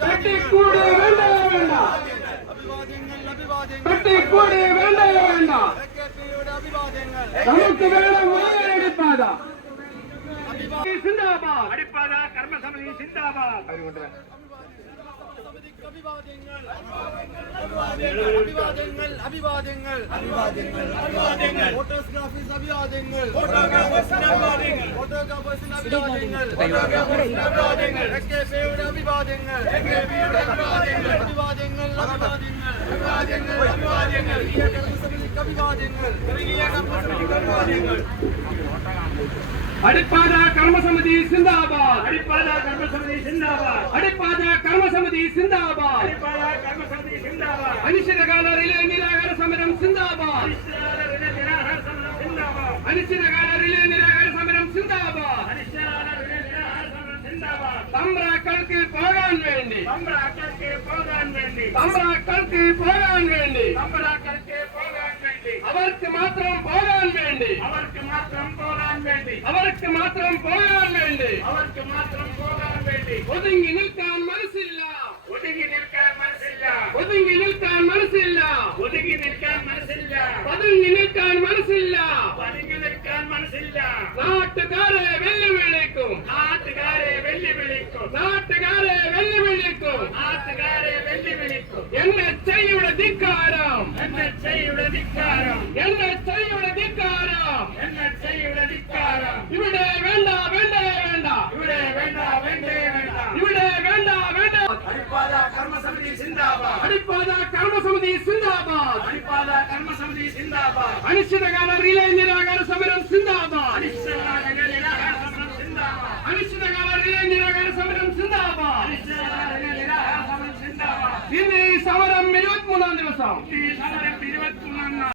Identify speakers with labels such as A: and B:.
A: പെട്ടിക്കൂടി വേണ്ട വേണ്ട പെട്ടിക്കൂടി വേണ്ട വേണ്ട നമുക്ക് വേണം വേറെ പാത
B: അടിപ്പാത കർമ്മസമിതി സിന്ദാബാദ്.
C: അഭിവാദ്യങ്ങൾ അഭിവാദ്യങ്ങൾ അഭിവാദ്യങ്ങൾ വോട്ടേഴ്സ് ഓഫീസ് അഭിവാദ്യങ്ങൾ. ഫോട്ടോഗ്രാഫേഴ്സിന് അഭിവാദ്യങ്ങൾ. അഭിവാദ്യങ്ങൾ. അഭിവാദ്യങ്ങൾ. അഭിവാദ്യങ്ങൾ. അഭിവാദ്യങ്ങൾ. അഭിവാദ്യങ്ങൾ അഭിവാദ്യങ്ങൾ കർമ്മസമിതിക്ക് അഭിവാദ്യങ്ങൾ കർമ്മസമിതിക്ക് അഭിവാദ്യങ്ങൾ
A: അടിപ്പാത കർമ്മസമിതി സിന്ദാബാദ്.
B: അടിപ്പാത കർമ്മസമിതി സിന്ദാബാദ്.
A: അടിപ്പാത കർമ്മസമിതി സിന്ദാബാദ്.
B: അടിപ്പാത കർമ്മസമിതി സിന്ദാബാദ്.
A: അനിശ്ചിതകാല റിലേ നിരാകാര സമരം സിന്ദാബാദ്.
B: അനിശ്ചിതകാല
A: റിലേ നിരാഹാര സമരം സിന്ദാബാദ്. തമ്പ്രാക്കൾക്ക് പോകാൻ വേണ്ടി.
B: തമ്പ്രാക്കൾക്ക് പോകാൻ വേണ്ടി.
A: തമ്പ്രാക്കൾക്ക് പോകാൻ വേണ്ടി.
B: തമ്പ്രാക്കൾക്ക് പോകാൻ വേണ്ടി.
A: അവർക്ക് മാത്രം പോകാൻ വേണ്ടി.
B: അവർക്ക് வேண்டி
A: அவருக்கு மாத்திரம் போகான்
B: வேண்டி அவருக்கு மாத்திரம்
A: போகான் வேண்டி ஒதுங்கி
B: நிற்கான் மனசு இல்ல.
A: ஒதுங்கி நிற்கான் மனசு
B: இல்ல. ஒதுங்கி நிற்கான்
A: மனசு இல்ல.
B: ஒதுங்கி நிற்கான்
A: மனசு இல்ல.
B: பதுங்கி நிற்கான்
A: மனசு இல்ல. பதுங்கி
B: நிற்கான் மனசு இல்ல.
A: நாட்டுக்காரே வெள்ளி விழிக்கும்
B: நாட்டுக்காரே வெள்ளி விழிக்கும்
A: நாட்டுக்காரே வெள்ளி விழிக்கும் நாட்டுக்காரே
B: வெள்ளி விழிக்கும் என்ன செய்யுட
A: திக்காரம். என்ன செய்யுட
B: திக்காரம். என்ன செய்யுட
A: അടിപ്പാത കർമ്മസമിതി സിന്ദാബാദ്.
B: അടിപ്പാത കർമ്മസമിതി സിന്ദാബാദ്.
A: അനിശ്ചിതകാല റിലേ നിരാകാര സമരം സിന്ദാബാദ്.
B: അനിശ്ചിതകാല നിരാഹാര സമരം സിന്ദാബാദ്.
A: അനിശ്ചിതകാല റിലേ നിരാകാര സമരം സിന്ദാബാദ്.
B: അനിശ്ചിതകാല നിരാഹാര സമരം സിന്ദാബാദ്.
A: ഇന്ന് ഈ സമരം ഇരുപത്തിമൂന്നാം ദിവസം.
B: ഈ സമരം ഇരുപത്തിമൂന്നാം